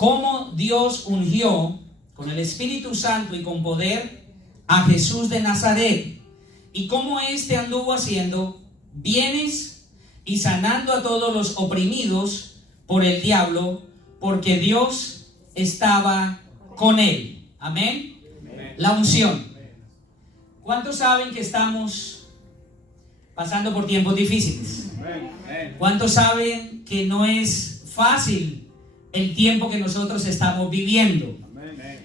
cómo Dios ungió con el Espíritu Santo y con poder a Jesús de Nazaret, y cómo éste anduvo haciendo bienes y sanando a todos los oprimidos por el diablo, porque Dios estaba con él. Amén. La unción. ¿Cuántos saben que estamos pasando por tiempos difíciles? ¿Cuántos saben que no es fácil el tiempo que nosotros estamos viviendo?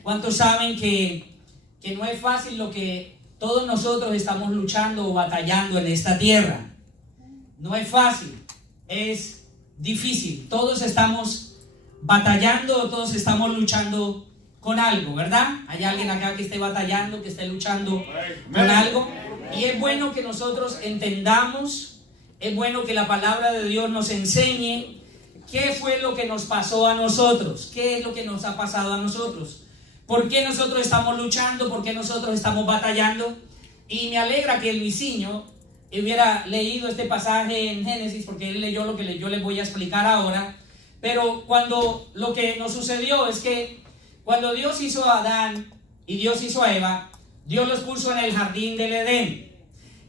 ¿Cuántos saben que no es fácil lo que todos nosotros estamos luchando o batallando en esta tierra? No es fácil, es difícil. Todos estamos batallando, todos estamos luchando con algo, ¿verdad? ¿Hay alguien acá que esté batallando, que esté luchando con algo? Y es bueno que nosotros entendamos, es bueno que la palabra de Dios nos enseñe qué fue lo que nos pasó a nosotros, qué es lo que nos ha pasado a nosotros, por qué nosotros estamos luchando, por qué nosotros estamos batallando. Y me alegra que el Luisinho hubiera leído este pasaje en Génesis, porque él leyó lo que yo les voy a explicar ahora. Pero cuando lo que nos sucedió es que cuando Dios hizo a Adán y Dios hizo a Eva, Dios los puso en el jardín del Edén.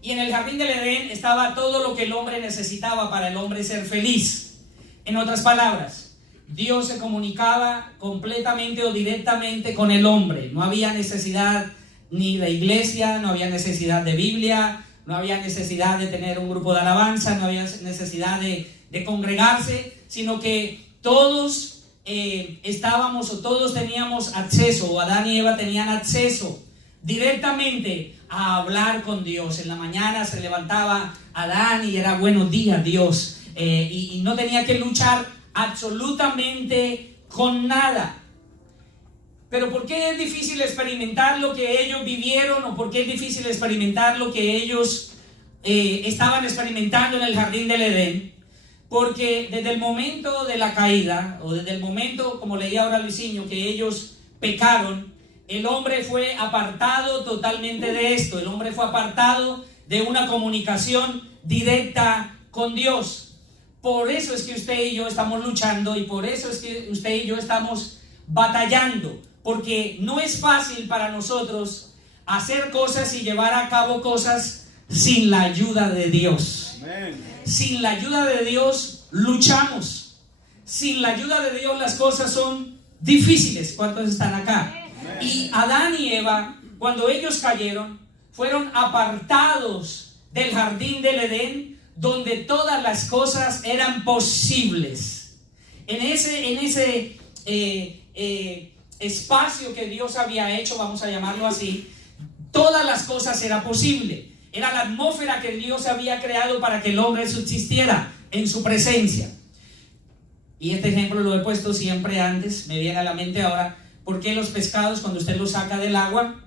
Y en el jardín del Edén estaba todo lo que el hombre necesitaba para el hombre ser feliz. En otras palabras, Dios se comunicaba completamente o directamente con el hombre. No había necesidad ni de iglesia, no había necesidad de Biblia, no había necesidad de tener un grupo de alabanza, no había necesidad de congregarse, sino que todos estábamos o todos teníamos acceso, o Adán y Eva tenían acceso directamente a hablar con Dios. En la mañana se levantaba Adán y era buenos días Dios, y no tenía que luchar absolutamente con nada. Pero ¿por qué es difícil experimentar lo que ellos vivieron, o por qué es difícil experimentar lo que ellos estaban experimentando en el jardín del Edén? Porque desde el momento de la caída, o desde el momento, como leía ahora Luisinho, que ellos pecaron, el hombre fue apartado totalmente de esto. El hombre fue apartado de una comunicación directa con Dios. Por eso es que usted y yo estamos luchando, y por eso es que usted y yo estamos batallando, porque no es fácil para nosotros hacer cosas y llevar a cabo cosas sin la ayuda de Dios. Amén. Sin la ayuda de Dios luchamos. Sin la ayuda de Dios las cosas son difíciles. ¿Cuántos están acá? Amén. Y Adán y Eva, cuando ellos cayeron, fueron apartados del jardín del Edén, donde todas las cosas eran posibles. En ese espacio que Dios había hecho, vamos a llamarlo así, todas las cosas eran posibles. Era la atmósfera que Dios había creado para que el hombre subsistiera en su presencia. Y este ejemplo lo he puesto siempre antes, me viene a la mente ahora. ¿Por qué los pescados, cuando usted los saca del agua,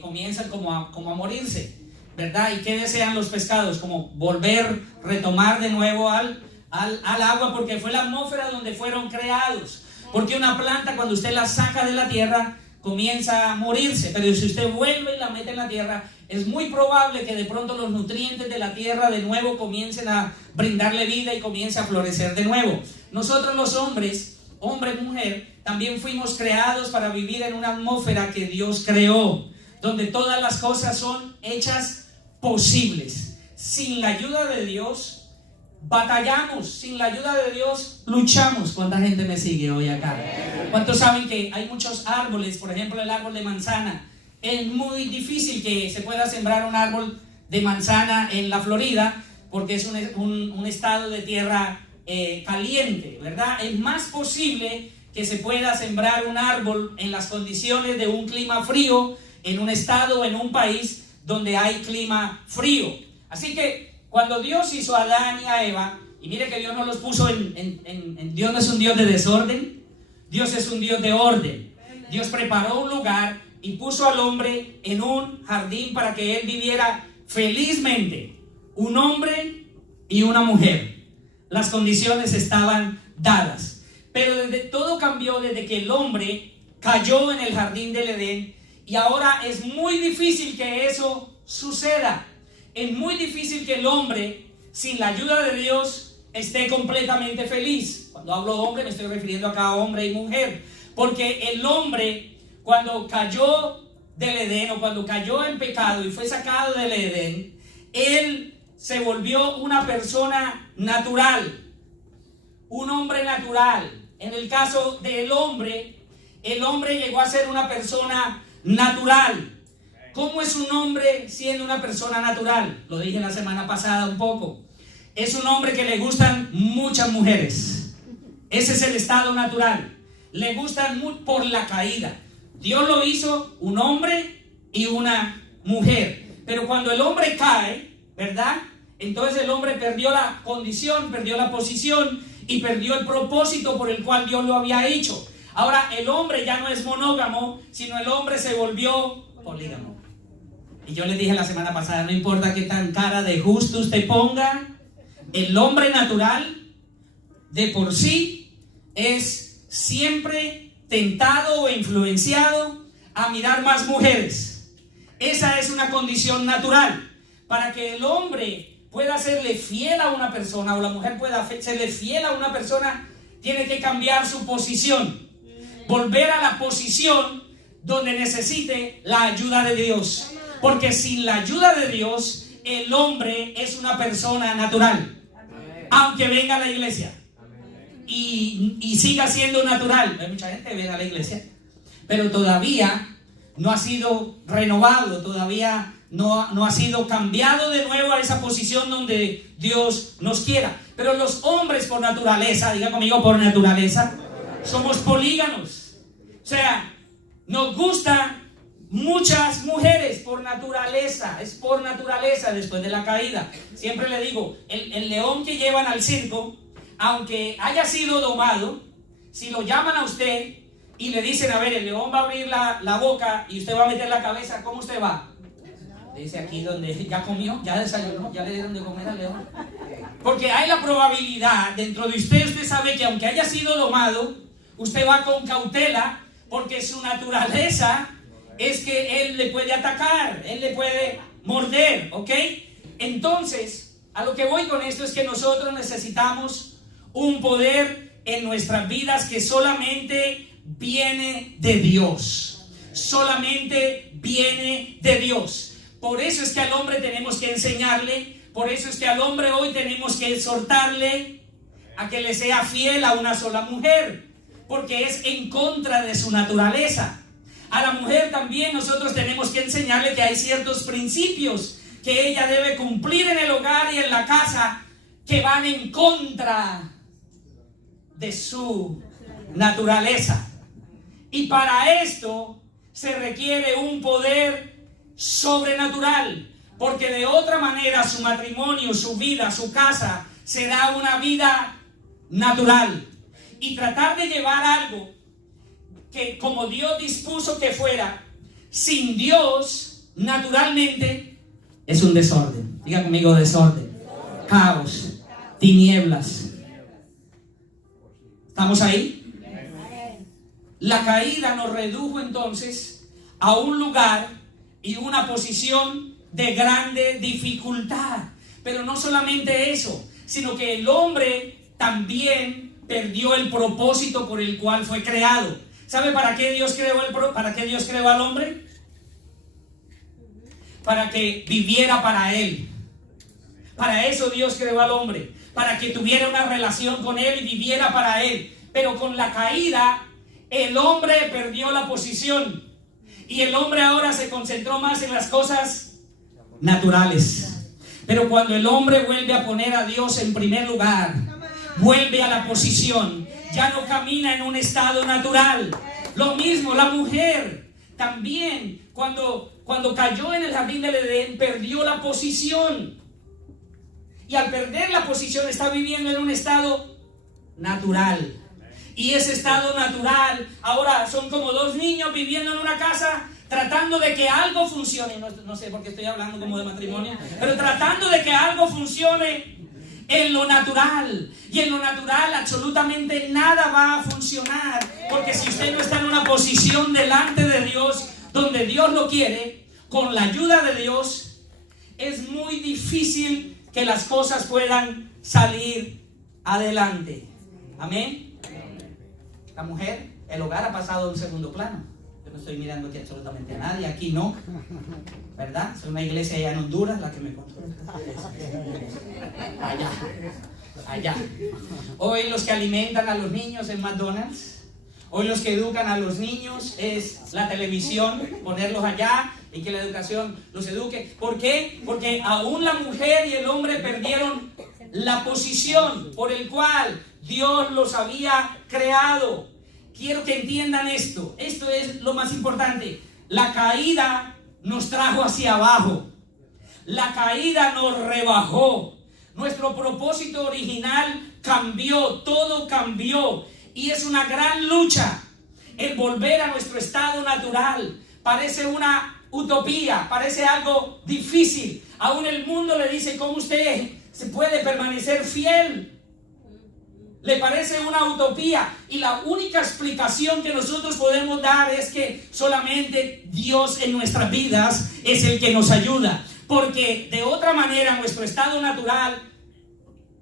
comienzan como a morirse? ¿Verdad? ¿Y qué desean los pescados? Como volver, retomar de nuevo al agua, porque fue la atmósfera donde fueron creados. Porque una planta, cuando usted la saca de la tierra, comienza a morirse, pero si usted vuelve y la mete en la tierra, es muy probable que de pronto los nutrientes de la tierra de nuevo comiencen a brindarle vida y comience a florecer de nuevo. Nosotros los hombres, hombre y mujer, también fuimos creados para vivir en una atmósfera que Dios creó, donde todas las cosas son hechas posibles. Sin la ayuda de Dios batallamos, sin la ayuda de Dios luchamos. ¿Cuánta gente me sigue hoy acá? ¿Cuántos saben que hay muchos árboles? Por ejemplo, el árbol de manzana. Es muy difícil que se pueda sembrar un árbol de manzana en la Florida, porque es un estado de tierra caliente, ¿verdad? Es más posible que se pueda sembrar un árbol en las condiciones de un clima frío, en un estado, en un país donde hay clima frío. Así que cuando Dios hizo a Adán y a Eva, y mire que Dios no los puso Dios no es un Dios de desorden, Dios es un Dios de orden. Dios preparó un lugar y puso al hombre en un jardín para que él viviera felizmente. Un hombre y una mujer. Las condiciones estaban dadas. Pero todo cambió desde que el hombre cayó en el jardín del Edén, y ahora es muy difícil que eso suceda. Es muy difícil que el hombre, sin la ayuda de Dios, esté completamente feliz. Cuando hablo hombre me estoy refiriendo acá a hombre y mujer, porque el hombre cuando cayó del Edén o cuando cayó en pecado y fue sacado del Edén, él se volvió una persona natural, un hombre natural. En el caso del hombre, el hombre llegó a ser una persona natural. ¿Cómo es un hombre siendo una persona natural? Lo dije la semana pasada un poco. Es un hombre que le gustan muchas mujeres. Ese es el estado natural. Le gustan por la caída. Dios lo hizo un hombre y una mujer. Pero cuando el hombre cae, ¿verdad? Entonces el hombre perdió la condición, perdió la posición y perdió el propósito por el cual Dios lo había hecho. Ahora el hombre ya no es monógamo, sino el hombre se volvió polígamo. Y yo le dije la semana pasada, no importa qué tan cara de justo usted ponga, el hombre natural de por sí es siempre tentado o influenciado a mirar más mujeres. Esa es una condición natural. Para que el hombre pueda serle fiel a una persona o la mujer pueda serle fiel a una persona, tiene que cambiar su posición, volver a la posición donde necesite la ayuda de Dios. Porque sin la ayuda de Dios, el hombre es una persona natural, aunque venga a la iglesia y siga siendo natural. Hay mucha gente que viene a la iglesia, pero todavía no ha sido renovado, todavía no ha sido cambiado de nuevo a esa posición donde Dios nos quiera. Pero los hombres por naturaleza, diga conmigo, por naturaleza, somos políganos. O sea, nos gusta muchas mujeres por naturaleza, es por naturaleza después de la caída. Siempre le digo, el león que llevan al circo, aunque haya sido domado, si lo llaman a usted y le dicen, a ver, el león va a abrir la boca y usted va a meter la cabeza, ¿cómo usted va? Dice aquí donde ya comió, ya desayunó, ya le dieron de comer al león. Porque hay la probabilidad dentro de usted, usted sabe que aunque haya sido domado, usted va con cautela, porque su naturaleza es que él le puede atacar, él le puede morder, ¿ok? Entonces, a lo que voy con esto es que nosotros necesitamos un poder en nuestras vidas que solamente viene de Dios. Solamente viene de Dios. Por eso es que al hombre tenemos que enseñarle, por eso es que al hombre hoy tenemos que exhortarle a que le sea fiel a una sola mujer, porque es en contra de su naturaleza. A la mujer también nosotros tenemos que enseñarle que hay ciertos principios que ella debe cumplir en el hogar y en la casa que van en contra de su naturaleza. Y para esto se requiere un poder sobrenatural, porque de otra manera su matrimonio, su vida, su casa será una vida natural. Y tratar de llevar algo que como Dios dispuso que fuera, sin Dios, naturalmente, es un desorden. Diga conmigo, desorden, caos, tinieblas. ¿Estamos ahí? La caída nos redujo entonces a un lugar y una posición de grande dificultad. Pero no solamente eso, sino que el hombre también perdió el propósito por el cual fue creado. ¿Sabe para qué Dios creó al hombre? Para que viviera para Él. Para eso Dios creó al hombre, para que tuviera una relación con Él y viviera para Él. Pero con la caída, el hombre perdió la posición y el hombre ahora se concentró más en las cosas naturales. Pero cuando el hombre vuelve a poner a Dios en primer lugar, vuelve a la posición, ya no camina en un estado natural. Lo mismo la mujer también, cuando cayó en el jardín del Edén, perdió la posición. Y al perder la posición está viviendo en un estado natural. Y ese estado natural, ahora son como dos niños viviendo en una casa, tratando de que algo funcione. No sé por qué estoy hablando como de matrimonio, pero tratando de que algo funcione en lo natural. Y en lo natural absolutamente nada va a funcionar, porque si usted no está en una posición delante de Dios, donde Dios lo quiere, con la ayuda de Dios, es muy difícil que las cosas puedan salir adelante. Amén. La mujer, el hogar ha pasado a un segundo plano. Yo no estoy mirando aquí absolutamente a nadie, aquí no, ¿verdad? Es una iglesia allá en Honduras la que me controla. Allá. Hoy los que alimentan a los niños en McDonald's, hoy los que educan a los niños es la televisión, ponerlos allá y que la educación los eduque. ¿Por qué? Porque aún la mujer y el hombre perdieron la posición por el cual Dios los había creado. Quiero que entiendan esto. Esto es lo más importante. La caída nos trajo hacia abajo. La caída nos rebajó. Nuestro propósito original cambió. Todo cambió. Y es una gran lucha el volver a nuestro estado natural. Parece una utopía. Parece algo difícil. Aún el mundo le dice: ¿cómo usted se puede permanecer fiel? Le parece una utopía, y la única explicación que nosotros podemos dar es que solamente Dios en nuestras vidas es el que nos ayuda, porque de otra manera nuestro estado natural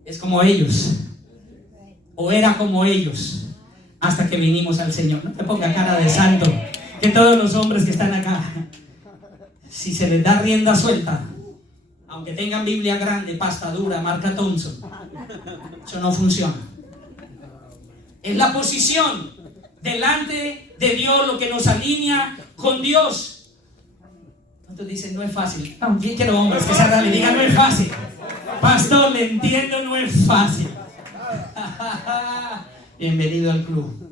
es como ellos, o era como ellos, hasta que vinimos al Señor. No te ponga cara de santo, que todos los hombres que están acá, si se les da rienda suelta, aunque tengan Biblia grande, pasta dura, marca Thompson, eso no funciona. Es la posición delante de Dios lo que nos alinea con Dios. Entonces dicen: no es fácil. No, ¿quién quiere hombres que se le diga no es fácil? Pastor, le entiendo, no es fácil. Bienvenido al club.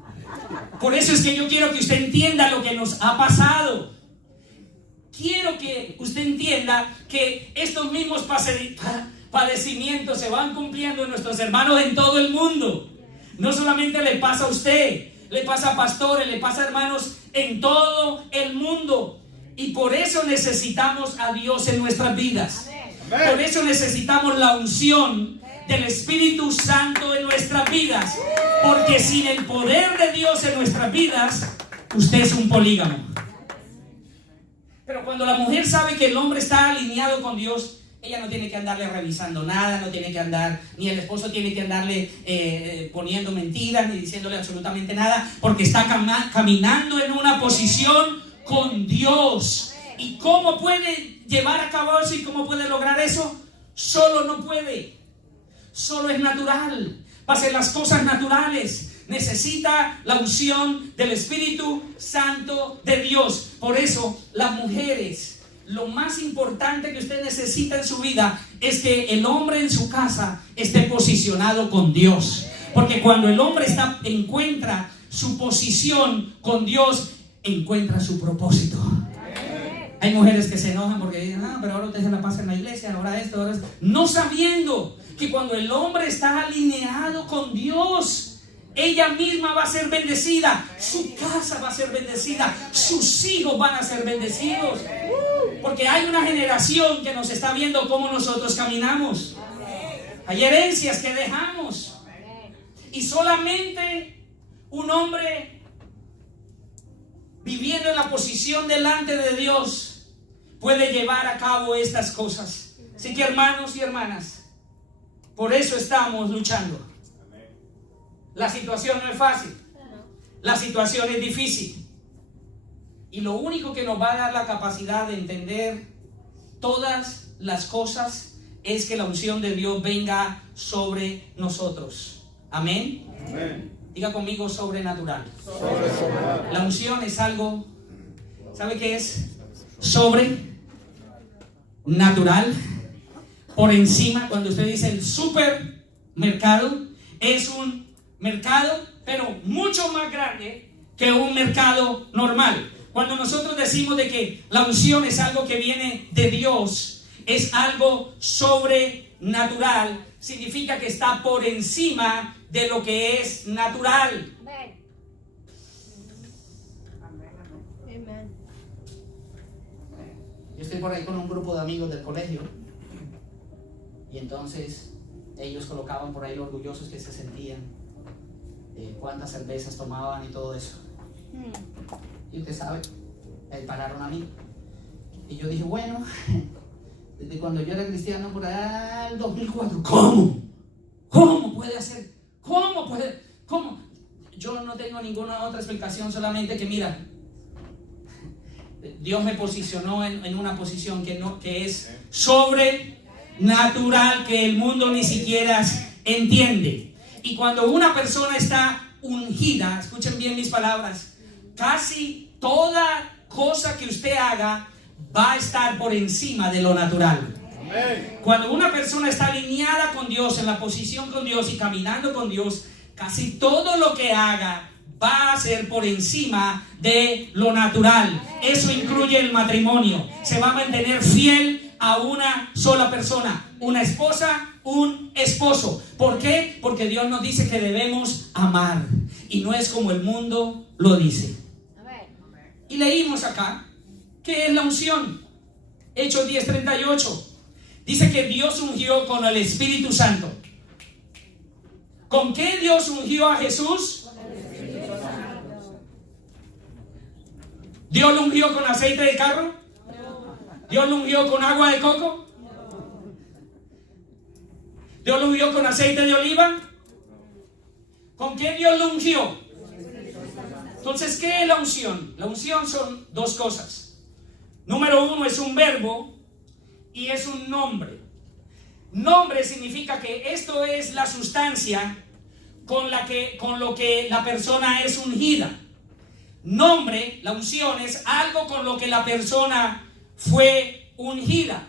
Por eso es que yo quiero que usted entienda lo que nos ha pasado. Quiero que usted entienda que estos mismos padecimientos se van cumpliendo en nuestros hermanos en todo el mundo. No solamente le pasa a usted, le pasa a pastores, le pasa a hermanos en todo el mundo. Y por eso necesitamos a Dios en nuestras vidas. Por eso necesitamos la unción del Espíritu Santo en nuestras vidas. Porque sin el poder de Dios en nuestras vidas, usted es un polígamo. Pero cuando la mujer sabe que el hombre está alineado con Dios, ella no tiene que andarle revisando nada, no tiene que andar, ni el esposo tiene que andarle poniendo mentiras, ni diciéndole absolutamente nada, porque está caminando en una posición con Dios. ¿Y cómo puede llevar a cabo eso y cómo puede lograr eso? Solo no puede. Solo es natural. Para hacer las cosas naturales necesita la unción del Espíritu Santo de Dios. Por eso las mujeres, lo más importante que usted necesita en su vida es que el hombre en su casa esté posicionado con Dios. Porque cuando el hombre encuentra su posición con Dios, encuentra su propósito. Hay mujeres que se enojan porque dicen: pero ahora usted se la pasa en la iglesia, ahora esto, ahora esto. No sabiendo que cuando el hombre está alineado con Dios, ella misma va a ser bendecida, su casa va a ser bendecida, sus hijos van a ser bendecidos. Porque hay una generación que nos está viendo cómo nosotros caminamos. Hay herencias que dejamos. Y solamente un hombre viviendo en la posición delante de Dios puede llevar a cabo estas cosas. Así que, hermanos y hermanas, por eso estamos luchando. La situación no es fácil. La situación es difícil. Y lo único que nos va a dar la capacidad de entender todas las cosas es que la unción de Dios venga sobre nosotros. Amén. Amén. Diga conmigo: sobrenatural. Sobrenatural. La unción es algo, ¿sabe qué es? Sobrenatural. Por encima, cuando usted dice el supermercado, es un mercado, pero mucho más grande que un mercado normal. Cuando nosotros decimos de que la unción es algo que viene de Dios, es algo sobrenatural, significa que está por encima de lo que es natural. Yo estoy por ahí con un grupo de amigos del colegio, y entonces ellos colocaban por ahí lo orgullosos que se sentían, cuántas cervezas tomaban y todo eso. Y usted sabe, me pararon a mí. Y yo dije: bueno, desde cuando yo era cristiano por allá el 2004, ¿cómo puede hacer? ¿Cómo puede? ¿Cómo? Yo no tengo ninguna otra explicación, solamente que mira, Dios me posicionó en una posición que es sobrenatural, que el mundo ni siquiera entiende. Y cuando una persona está ungida, escuchen bien mis palabras, casi toda cosa que usted haga va a estar por encima de lo natural. Cuando una persona está alineada con Dios, en la posición con Dios y caminando con Dios, casi todo lo que haga va a ser por encima de lo natural. Eso incluye el matrimonio. Se va a mantener fiel a una sola persona, una esposa, un esposo. ¿Por qué? Porque Dios nos dice que debemos amar, y no es como el mundo lo dice. Y leímos acá ¿qué es la unción? Hechos 10:38 dice que Dios ungió con el Espíritu Santo. ¿Con qué Dios ungió a Jesús? ¿Dios lo ungió con aceite de carro? ¿Dios lo ungió con agua de coco? ¿Dios lo ungió con aceite de oliva? ¿Con qué Dios lo ungió? Entonces, ¿qué es la unción? La unción son dos cosas. Número uno, es un verbo y es un nombre. Nombre significa que esto es la sustancia con lo que la persona es ungida. Nombre, la unción, es algo con lo que la persona fue ungida.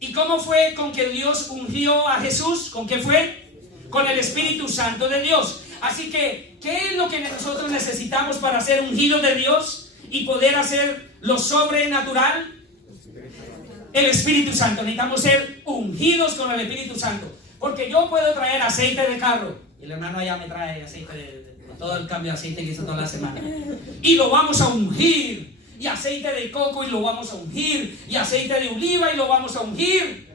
¿Y cómo fue con que Dios ungió a Jesús? ¿Con qué fue? Con el Espíritu Santo de Dios. Así que, ¿qué es lo que nosotros necesitamos para ser ungidos de Dios y poder hacer lo sobrenatural? El Espíritu Santo. Necesitamos ser ungidos con el Espíritu Santo. Porque yo puedo traer aceite de carro, y el hermano allá me trae aceite de todo el cambio de aceite que hizo toda la semana, y lo vamos a ungir, y aceite de coco y lo vamos a ungir, y aceite de oliva y lo vamos a ungir.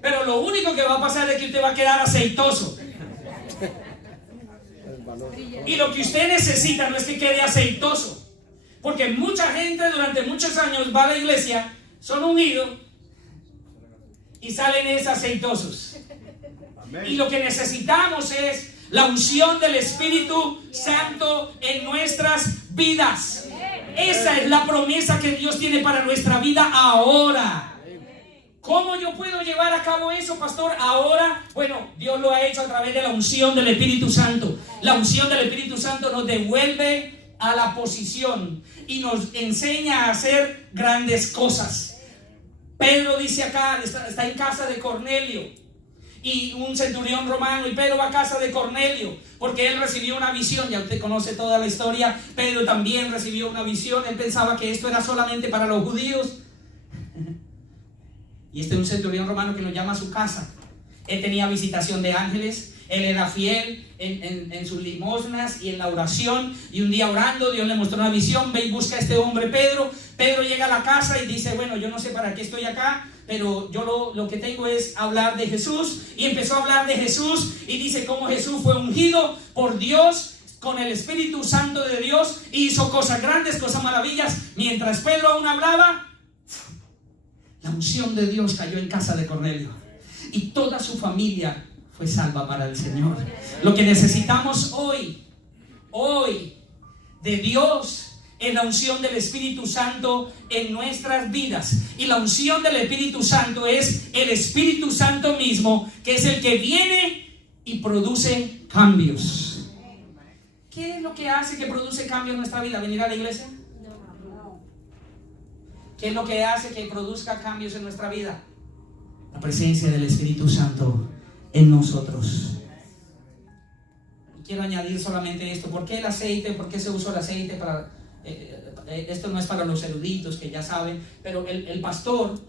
Pero lo único que va a pasar es que usted va a quedar aceitoso. Y lo que usted necesita no es que quede aceitoso, porque mucha gente durante muchos años va a la iglesia, son ungidos y salen aceitosos. Y lo que necesitamos es la unción del Espíritu Santo en nuestras vidas. Esa es la promesa que Dios tiene para nuestra vida ahora. ¿Cómo yo puedo llevar a cabo eso, pastor? Ahora, bueno, Dios lo ha hecho a través de la unción del Espíritu Santo. La unción del Espíritu Santo nos devuelve a la posición y nos enseña a hacer grandes cosas. Pedro dice acá, está en casa de Cornelio, y un centurión romano, y Pedro va a casa de Cornelio porque él recibió una visión. Ya usted conoce toda la historia. Pedro también recibió una visión. Él pensaba que esto era solamente para los judíos. Y este es un centurión romano que lo llama a su casa. Él tenía visitación de ángeles. Él era fiel en sus limosnas y en la oración. Y un día orando, Dios le mostró una visión. Ve y busca a este hombre Pedro. Pedro llega a la casa y dice, bueno, yo no sé para qué estoy acá, pero yo lo que tengo es hablar de Jesús. Y empezó a hablar de Jesús y dice cómo Jesús fue ungido por Dios con el Espíritu Santo de Dios, y hizo cosas grandes, cosas maravillas. Mientras Pedro aún hablaba, la unción de Dios cayó en casa de Cornelio y toda su familia fue salva para el Señor. Lo que necesitamos hoy de Dios es la unción del Espíritu Santo en nuestras vidas. Y la unción del Espíritu Santo es el Espíritu Santo mismo, que es el que viene y produce cambios. ¿Qué es lo que hace que produce cambios en nuestra vida? ¿Venir a la iglesia? ¿Qué es lo que hace que produzca cambios en nuestra vida? La presencia del Espíritu Santo en nosotros. Quiero añadir solamente esto. ¿Por qué el aceite? ¿Por qué se usó el aceite para... esto no es para los eruditos que ya saben, pero el pastor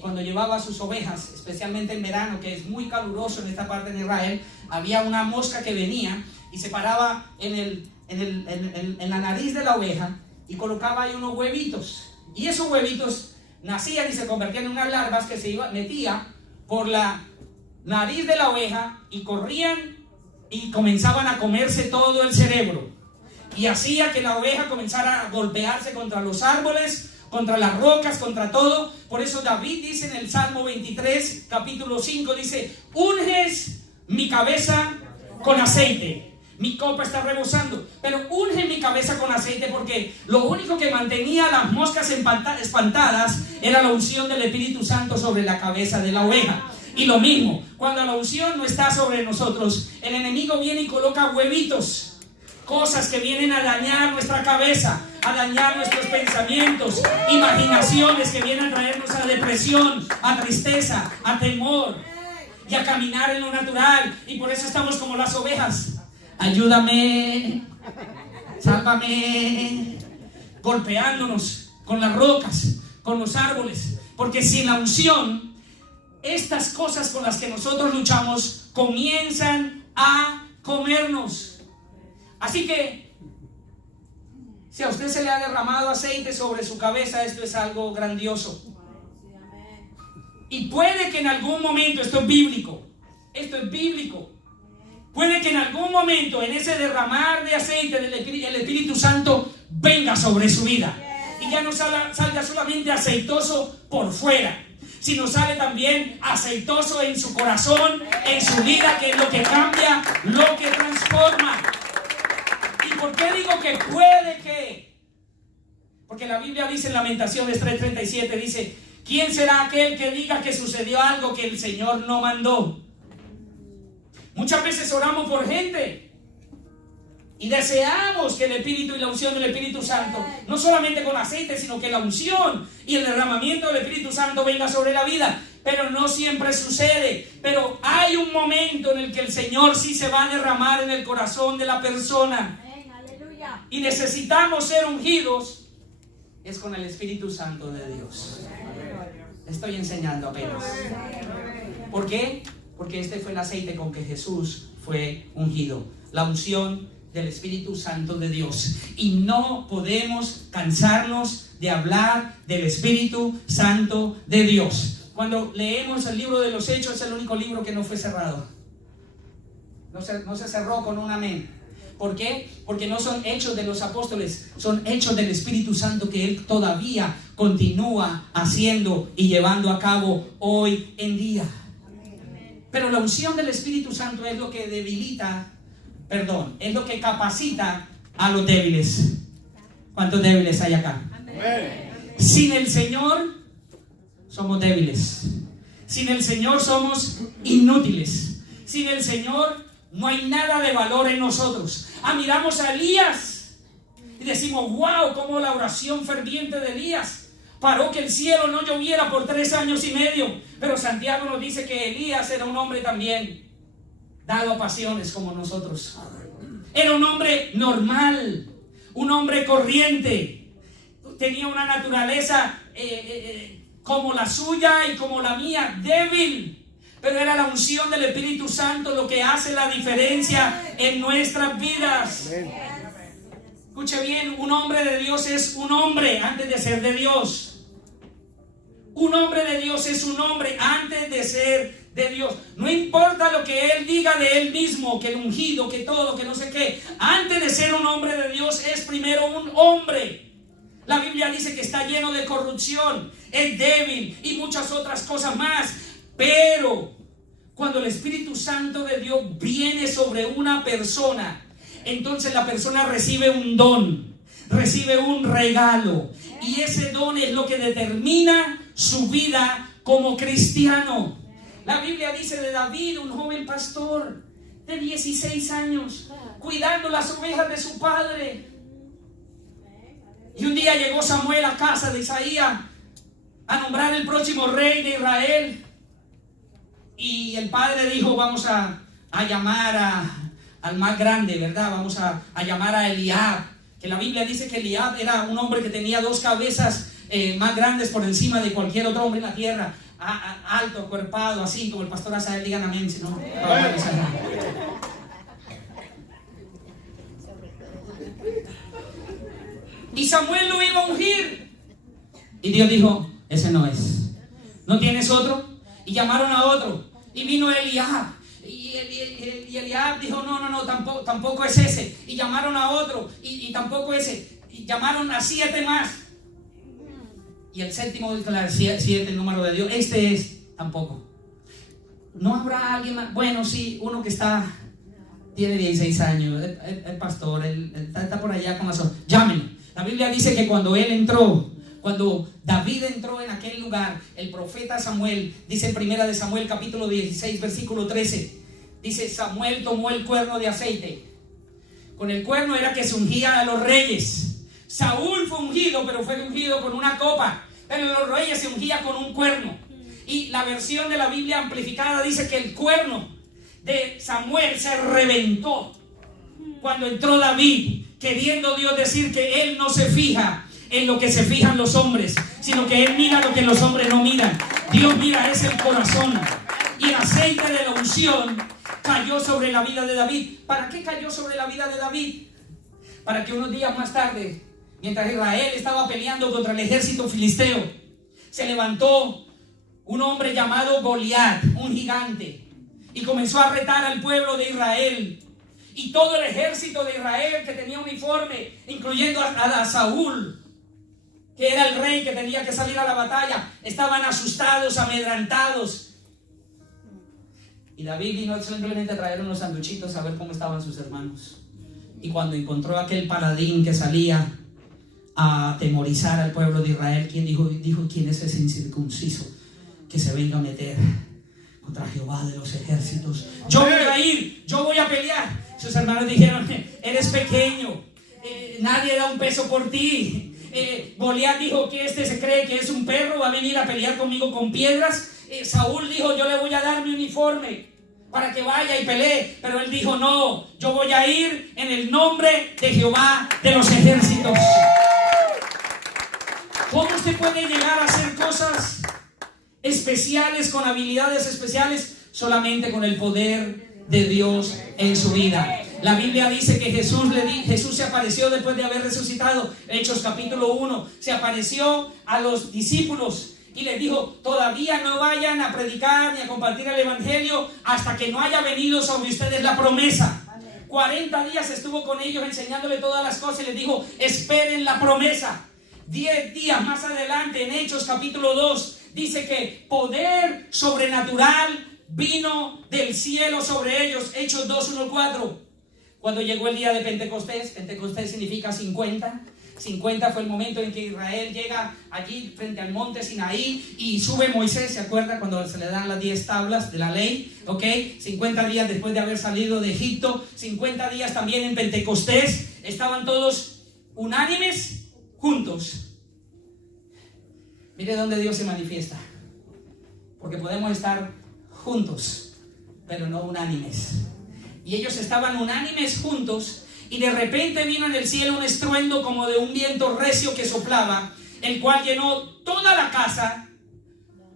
cuando llevaba sus ovejas, especialmente en verano, que es muy caluroso en esta parte de Israel, había una mosca que venía y se paraba en la nariz de la oveja y colocaba ahí unos huevitos, y esos huevitos nacían y se convertían en unas larvas que se metía por la nariz de la oveja y corrían y comenzaban a comerse todo el cerebro. Y hacía que la oveja comenzara a golpearse contra los árboles, contra las rocas, contra todo. Por eso David dice en el Salmo 23, capítulo 5, dice: unges mi cabeza con aceite, Mi copa está rebosando. Pero unge mi cabeza con aceite, porque lo único que mantenía a las moscas espantadas era la unción del Espíritu Santo sobre la cabeza de la oveja. Y lo mismo, cuando la unción no está sobre nosotros, el enemigo viene y coloca huevitos, cosas que vienen a dañar nuestra cabeza, a dañar nuestros pensamientos, imaginaciones que vienen a traernos a depresión, a tristeza, a temor y a caminar en lo natural. Y por eso estamos como las ovejas. Ayúdame, sálvame, golpeándonos con las rocas, con los árboles, porque sin la unción, estas cosas con las que nosotros luchamos comienzan a comernos. Así que si a usted se le ha derramado aceite sobre su cabeza, esto es algo grandioso. Y puede que en algún momento, esto es bíblico, puede que en algún momento en ese derramar de aceite del Espíritu Santo venga sobre su vida. Y ya no salga solamente aceitoso por fuera, sino sale también aceitoso en su corazón, en su vida, que es lo que cambia, lo que transforma. ¿Y por qué digo que puede que? Porque la Biblia dice en Lamentaciones 3:37, dice: ¿quién será aquel que diga que sucedió algo que el Señor no mandó? Muchas veces oramos por gente y deseamos que el Espíritu y la unción del Espíritu Santo, no solamente con aceite, sino que la unción y el derramamiento del Espíritu Santo venga sobre la vida. Pero no siempre sucede. Pero hay un momento en el que el Señor sí se va a derramar en el corazón de la persona. Y necesitamos ser ungidos. Es con el Espíritu Santo de Dios. Estoy enseñando apenas. ¿Por qué? Porque este fue el aceite con que Jesús fue ungido. La unción del Espíritu Santo de Dios. Y no podemos cansarnos de hablar del Espíritu Santo de Dios. Cuando leemos el libro de los Hechos, es el único libro que no fue cerrado. No se cerró con un amén. ¿Por qué? Porque no son hechos de los apóstoles, son hechos del Espíritu Santo que Él todavía continúa haciendo y llevando a cabo hoy en día. Pero la unción del Espíritu Santo es lo que es lo que capacita a los débiles. ¿Cuántos débiles hay acá? Amén. Sin el Señor somos débiles. Sin el Señor somos inútiles. Sin el Señor no hay nada de valor en nosotros. Miramos a Elías y decimos: wow, cómo la oración ferviente de Elías paró que el cielo no lloviera por 3 años y medio. Pero Santiago nos dice que Elías era un hombre también dado a pasiones como nosotros. Era un hombre normal, un hombre corriente. Tenía una naturaleza como la suya y como la mía, débil. Pero era la unción del Espíritu Santo lo que hace la diferencia en nuestras vidas. Escuche bien, un hombre de Dios es un hombre antes de ser de Dios. Un hombre de Dios es un hombre antes de ser de Dios. No importa lo que él diga de él mismo, que el ungido, que todo, que no sé qué. Antes de ser un hombre de Dios es primero un hombre. La Biblia dice que está lleno de corrupción, es débil y muchas otras cosas más. Pero cuando el Espíritu Santo de Dios viene sobre una persona, entonces la persona recibe un don, recibe un regalo. Y ese don es lo que determina su vida como cristiano. La Biblia dice de David, un joven pastor de 16 años, cuidando las ovejas de su padre. Y un día llegó Samuel a casa de Isaías a nombrar el próximo rey de Israel. Y el padre dijo: vamos a llamar al más grande, ¿verdad? Vamos a llamar a Eliab. Que la Biblia dice que Eliab era un hombre que tenía 2 cabezas más grandes por encima de cualquier otro hombre en la tierra. Alto, acuerpado, así como el pastor Asael. Digan amén, si no. Y Samuel lo iba a ungir. Y Dios dijo: ese no es. ¿No tienes otro? Y llamaron a otro. Y vino Eliab. Y Eliab dijo: no, tampoco es ese. Y llamaron a otro. Y tampoco ese. Y llamaron a 7 más. Y el séptimo dijo: 7 el número de Dios. Este es, tampoco. ¿No habrá alguien más? Bueno, sí, uno que está tiene 16 años, el pastor, él está por allá con las... Llámenlo. La Biblia dice que cuando David entró en aquel lugar, el profeta Samuel, dice en primera de Samuel capítulo 16 versículo 13, dice: Samuel tomó el cuerno de aceite. Con el cuerno era que se ungía a los reyes. Saúl fue ungido, pero fue ungido con una copa, pero los reyes se ungía con un cuerno. Y la versión de la Biblia amplificada dice que el cuerno de Samuel se reventó cuando entró David, queriendo Dios decir que él no se fija en lo que se fijan los hombres, sino que él mira lo que los hombres no miran. Dios mira es el corazón. Y el aceite de la unción cayó sobre la vida de David. ¿Para qué cayó sobre la vida de David? Para que unos días más tarde, mientras Israel estaba peleando contra el ejército filisteo, se levantó un hombre llamado Goliat, un gigante, y comenzó a retar al pueblo de Israel. Y todo el ejército de Israel, que tenía uniforme, incluyendo a Saúl, que era el rey que tenía que salir a la batalla, estaban asustados, amedrantados. Y David vino simplemente a traer unos sanduchitos a ver cómo estaban sus hermanos. Y cuando encontró aquel paladín que salía a atemorizar al pueblo de Israel, ¿quién dijo quién es ese incircunciso que se venga a meter contra Jehová de los ejércitos? Yo voy a ir, yo voy a pelear. Sus hermanos dijeron: eres pequeño, nadie da un peso por ti. Goliat dijo que este se cree que es un perro, va a venir a pelear conmigo con piedras. Saúl dijo: yo le voy a dar mi uniforme para que vaya y pelee. Pero él dijo: no, yo voy a ir en el nombre de Jehová de los ejércitos. ¿Cómo usted puede llegar a hacer cosas especiales, con habilidades especiales? Solamente con el poder de Dios en su vida. La Biblia dice que Jesús se apareció después de haber resucitado. Hechos capítulo 1, se apareció a los discípulos y les dijo: todavía no vayan a predicar ni a compartir el evangelio hasta que no haya venido sobre ustedes la promesa. 40 días estuvo con ellos enseñándole todas las cosas y les dijo: esperen la promesa. 10 días más adelante, en Hechos capítulo 2, dice que poder sobrenatural vino del cielo sobre ellos. Hechos 2, 1, 4. Cuando llegó el día de Pentecostés, Pentecostés significa 50. 50 fue el momento en que Israel llega allí frente al monte Sinaí y sube Moisés, ¿se acuerda? Cuando se le dan las 10 tablas de la ley, ¿ok? 50 días después de haber salido de Egipto, 50 días también en Pentecostés, estaban todos unánimes, juntos. Mire dónde Dios se manifiesta, porque podemos estar juntos, pero no unánimes. Y ellos estaban unánimes juntos, y de repente vino en el cielo un estruendo como de un viento recio que soplaba, el cual llenó toda la casa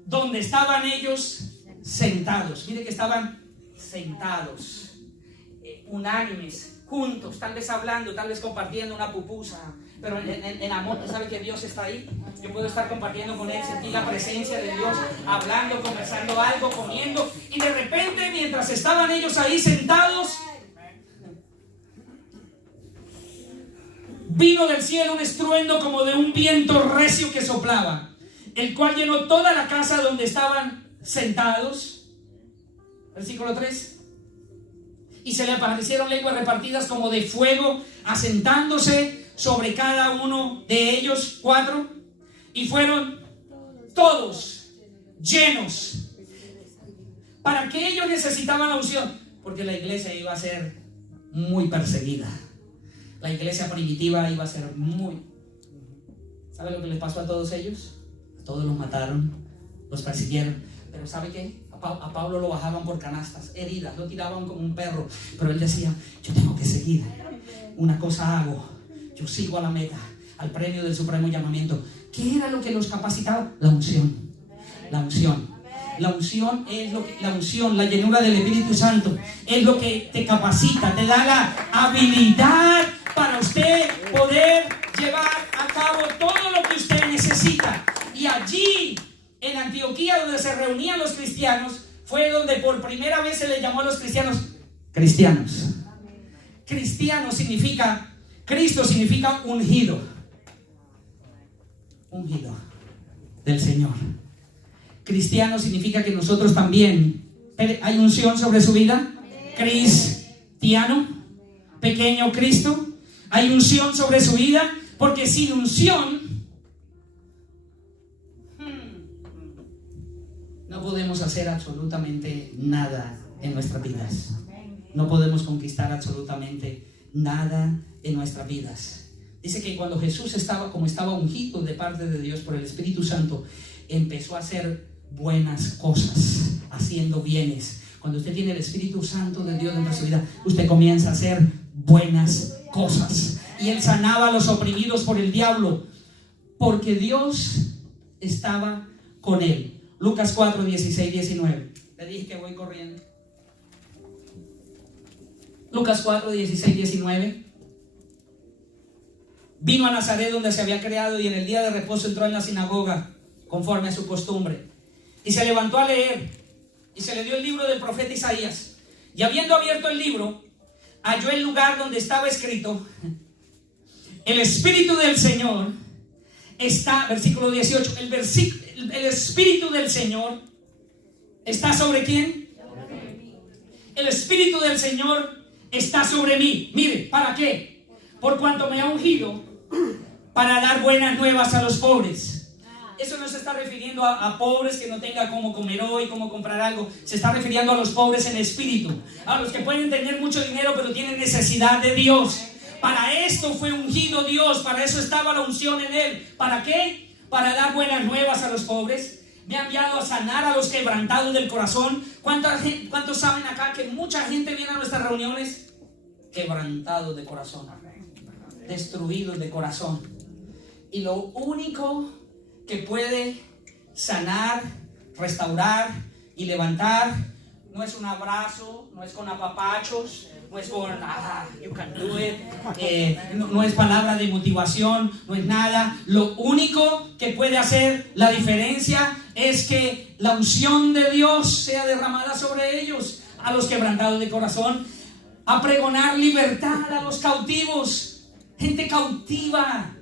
donde estaban ellos sentados. Mire que estaban sentados, unánimes, juntos, tal vez hablando, tal vez compartiendo una pupusa, pero en amor. ¿Sabe que Dios está ahí? Yo puedo estar compartiendo con Él, sentir la presencia de Dios, hablando, conversando algo, comiendo, y de repente, mientras estaban ellos ahí sentados, vino del cielo un estruendo como de un viento recio que soplaba, el cual llenó toda la casa donde estaban sentados. Versículo 3. Y se le aparecieron lenguas repartidas como de fuego, asentándose sobre cada uno de ellos. 4. Y fueron todos llenos. ¿Para qué ellos necesitaban la unción? Porque la iglesia iba a ser muy perseguida. La iglesia primitiva iba a ser muy... ¿Sabe lo que les pasó a todos ellos? A todos los mataron, los persiguieron. Pero ¿sabe qué? A Pablo lo bajaban por canastas, heridas, lo tiraban como un perro. Pero él decía: yo tengo que seguir. Una cosa hago, yo sigo a la meta, al premio del supremo llamamiento. ¿Qué era lo que los capacitaba? La unción. La unción. La unción es lo que, la unción, la llenura del Espíritu Santo es lo que te capacita, te da la habilidad para usted poder llevar a cabo todo lo que usted necesita. Y allí, en Antioquía, donde se reunían los cristianos, fue donde por primera vez se les llamó a los cristianos cristianos. Cristiano significa, Cristo significa ungido. Ungido del Señor. Cristiano significa que nosotros también, ¿hay unción sobre su vida? Tiano, pequeño Cristo. Hay unción sobre su vida, porque sin unción no podemos hacer absolutamente nada en nuestras vidas. No podemos conquistar absolutamente nada en nuestras vidas. Dice que cuando Jesús estaba ungido de parte de Dios por el Espíritu Santo, empezó a hacer buenas cosas, haciendo bienes. Cuando usted tiene el Espíritu Santo de Dios dentro de su vida, usted comienza a hacer buenas cosas. Y él sanaba a los oprimidos por el diablo, porque Dios estaba con él. Lucas 4, 16, 19. Le dije que voy corriendo. Lucas 4, 16, 19. Vino a Nazaret, donde se había criado, y en el día de reposo entró en la sinagoga, conforme a su costumbre, y se levantó a leer, y se le dio el libro del profeta Isaías. Y habiendo abierto el libro, halló el lugar donde estaba escrito: el Espíritu del Señor está, versículo 18, el Espíritu del Señor está sobre ¿quién? El Espíritu del Señor está sobre mí. Mire, ¿para qué? Por cuanto me ha ungido para dar buenas nuevas a los pobres. Eso no se está refiriendo a pobres que no tengan cómo comer hoy, cómo comprar algo. Se está refiriendo a los pobres en espíritu, a los que pueden tener mucho dinero pero tienen necesidad de Dios. Para esto fue ungido Dios, para eso estaba la unción en él. ¿Para qué? Para dar buenas nuevas a los pobres. Me ha enviado a sanar a los quebrantados del corazón. ¿Cuántos saben acá que mucha gente viene a nuestras reuniones quebrantados de corazón, destruidos de corazón? Y lo único que puede sanar, restaurar y levantar no es un abrazo, no es con apapachos, no es con you can do it, no es palabra de motivación, no es nada. Lo único que puede hacer la diferencia es que la unción de Dios sea derramada sobre ellos, a los quebrantados de corazón, a pregonar libertad a los cautivos, gente cautiva,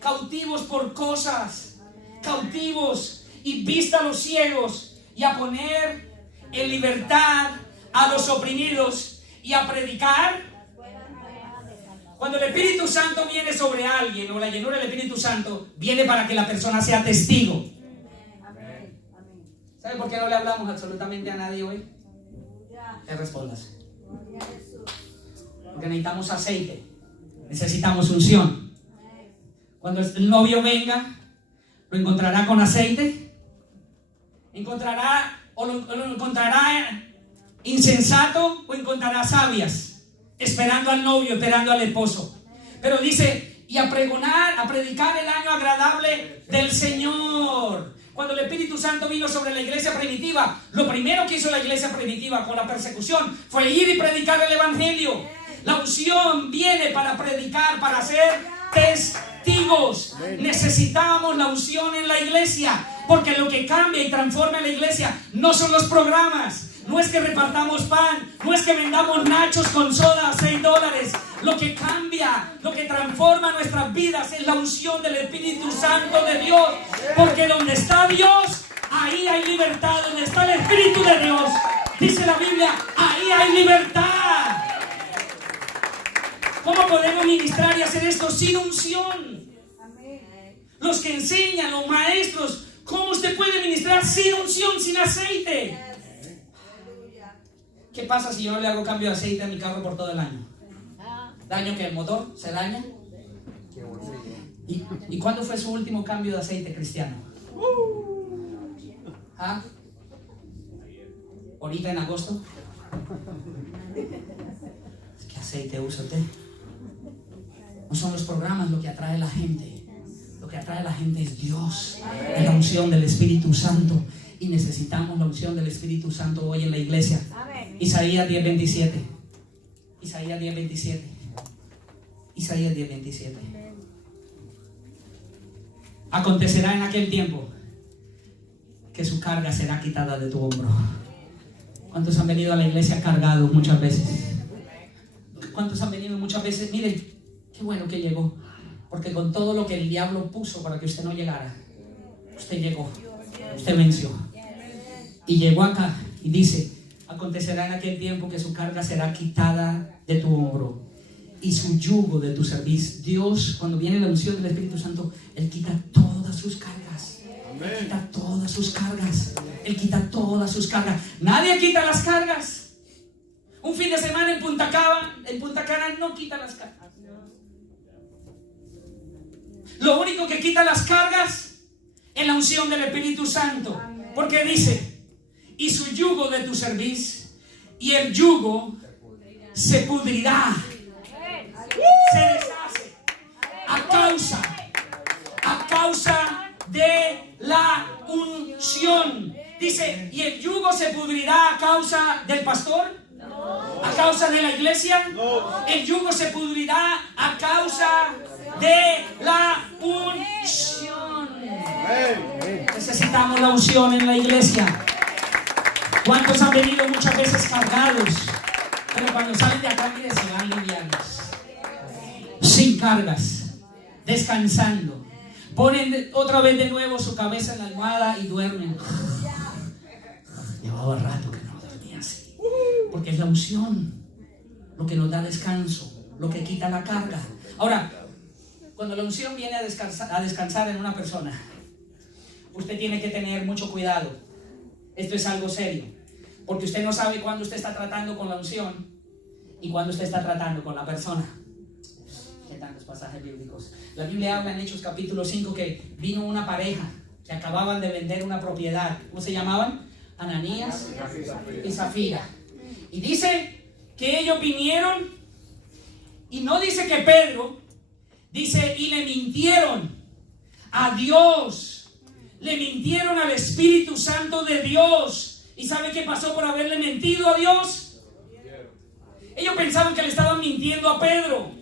cautivos por cosas, cautivos, y vista a los ciegos, y a poner en libertad a los oprimidos, y a predicar. Cuando el Espíritu Santo viene sobre alguien, o la llenura del Espíritu Santo viene para que la persona sea testigo. ¿Sabe por qué no le hablamos absolutamente a nadie hoy? Te respondas. Porque necesitamos aceite, necesitamos unción. Cuando el novio venga, ¿lo encontrará con aceite? ¿Encontrará o lo encontrará insensato o encontrará sabias, esperando al novio, esperando al esposo? Pero dice, y a pregonar, a predicar el año agradable del Señor. Cuando el Espíritu Santo vino sobre la iglesia primitiva, lo primero que hizo la iglesia primitiva con la persecución fue ir y predicar el evangelio. La unción viene para predicar, para ser testigos. Necesitamos la unción en la iglesia, porque lo que cambia y transforma en la iglesia no son los programas. No es que repartamos pan, no es que vendamos nachos con soda a $6. Lo que cambia, lo que transforma nuestras vidas es la unción del Espíritu Santo de Dios. Porque donde está Dios, ahí hay libertad. Donde está el Espíritu de Dios, dice la Biblia, ahí hay libertad. ¿Cómo podemos ministrar y hacer esto sin unción? Los que enseñan, los maestros, ¿cómo usted puede ministrar sin unción, sin aceite? ¿Qué pasa si yo no le hago cambio de aceite a mi carro por todo el año? ¿Daño que el motor se daña? ¿Y cuándo fue su último cambio de aceite, cristiano? ¿Ah? ¿Ahorita en agosto? ¿Qué aceite usa usted? No son los programas lo que atrae a la gente. Lo que atrae a la gente es Dios, es la unción del Espíritu Santo. Y necesitamos la unción del Espíritu Santo hoy en la iglesia. Isaías 10:27. Isaías 10:27. Isaías 10:27. Acontecerá en aquel tiempo que su carga será quitada de tu hombro. ¿Cuántos han venido a la iglesia cargados muchas veces? ¿Cuántos han venido muchas veces? Miren, qué bueno que llegó, porque con todo lo que el diablo puso para que usted no llegara, usted llegó, usted venció y llegó acá y dice, Acontecerá en aquel tiempo que su carga será quitada de tu hombro y su yugo de tu cerviz. Dios, cuando viene la unción del Espíritu Santo, Él quita todas sus cargas. Él quita todas sus cargas. Él quita todas sus cargas. Nadie quita las cargas. Un fin de semana en Punta Cana no quita las cargas. Lo único que quita las cargas es la unción del Espíritu Santo. Porque dice, y su yugo de tu cerviz, y el yugo se pudrirá, se deshace a causa de la unción. Dice, ¿y el yugo se pudrirá a causa del pastor? ¿A causa de la iglesia? El yugo se pudrirá a causa de la unción. Necesitamos la unción en la iglesia. ¿Cuántos han venido muchas veces cargados? Pero cuando salen de acá, mire, se van livianos, sin cargas, descansando. Ponen otra vez de nuevo su cabeza en la almohada y duermen. Llevaba rato que no dormía así. Porque es la unción lo que nos da descanso, lo que quita la carga. Ahora, cuando la unción viene a descansar en una persona, usted tiene que tener mucho cuidado. Esto es algo serio, porque usted no sabe cuándo usted está tratando con la unción y cuándo usted está tratando con la persona. ¿Qué tantos pasajes bíblicos? La Biblia habla en Hechos capítulo 5 que vino una pareja que acababan de vender una propiedad. ¿Cómo se llamaban? Ananías y Zafira. Y dice que ellos vinieron, y no dice que Pedro, dice, y le mintieron a Dios. Le mintieron al Espíritu Santo de Dios. ¿Y sabe qué pasó por haberle mentido a Dios? Ellos pensaban que le estaban mintiendo a Pedro.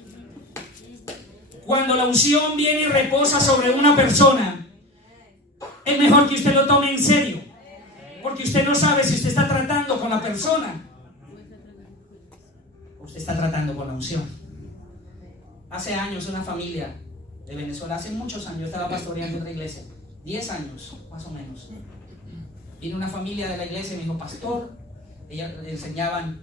Cuando la unción viene y reposa sobre una persona, es mejor que usted lo tome en serio, porque usted no sabe si usted está tratando con la persona o usted está tratando con la unción. Hace años una familia de Venezuela, hace muchos años, yo estaba pastoreando otra iglesia, 10 años más o menos. Vino una familia de la iglesia y me dijo, pastor, ellas le enseñaban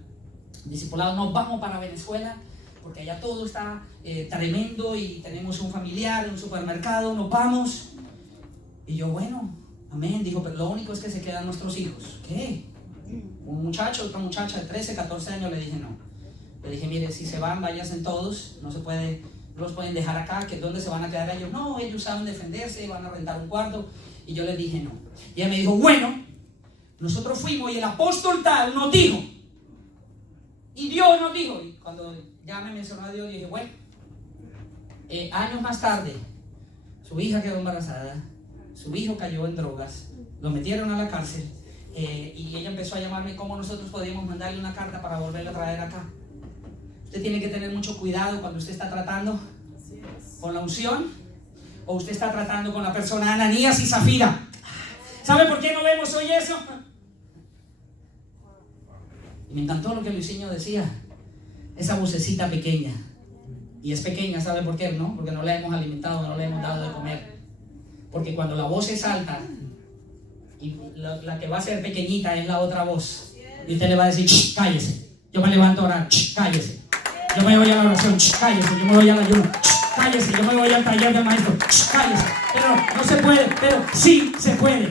discipulados, nos vamos para Venezuela porque allá todo está tremendo y tenemos un familiar en un supermercado, nos vamos. Y yo, bueno, amén. Dijo, pero lo único es que se quedan nuestros hijos. ¿Qué? Un muchacho, otra muchacha de 13, 14 años. Le dije, no. Le dije, mire, si se van, váyanse todos, no se puede, no los pueden dejar acá, que ¿dónde se van a quedar ellos? No, ellos saben defenderse, van a rentar un cuarto. Y yo le dije, no. Y ella me dijo, bueno, nosotros fuimos y el apóstol tal nos dijo, y Dios nos dijo. Y cuando ya me mencionó a Dios, dije, bueno, años más tarde, su hija quedó embarazada, su hijo cayó en drogas, lo metieron a la cárcel, y ella empezó a llamarme cómo nosotros podíamos mandarle una carta para volverla a traer acá. Usted tiene que tener mucho cuidado cuando usted está tratando con la unción o usted está tratando con la persona. Ananías y Zafira. ¿Sabe por qué no vemos hoy eso? Y me encantó lo que Luisinho decía, esa vocecita pequeña. Y es pequeña, ¿sabe por qué? ¿No? Porque no la hemos alimentado, no le hemos dado de comer. Porque cuando la voz es alta y la que va a ser pequeñita es la otra voz, y usted le va a decir, cállese, yo me levanto a orar, cállese, yo me voy a la oración, cállese, yo me voy al ayuno, cállese, yo me voy al taller del maestro, cállese. Pero no se puede, pero sí se puede.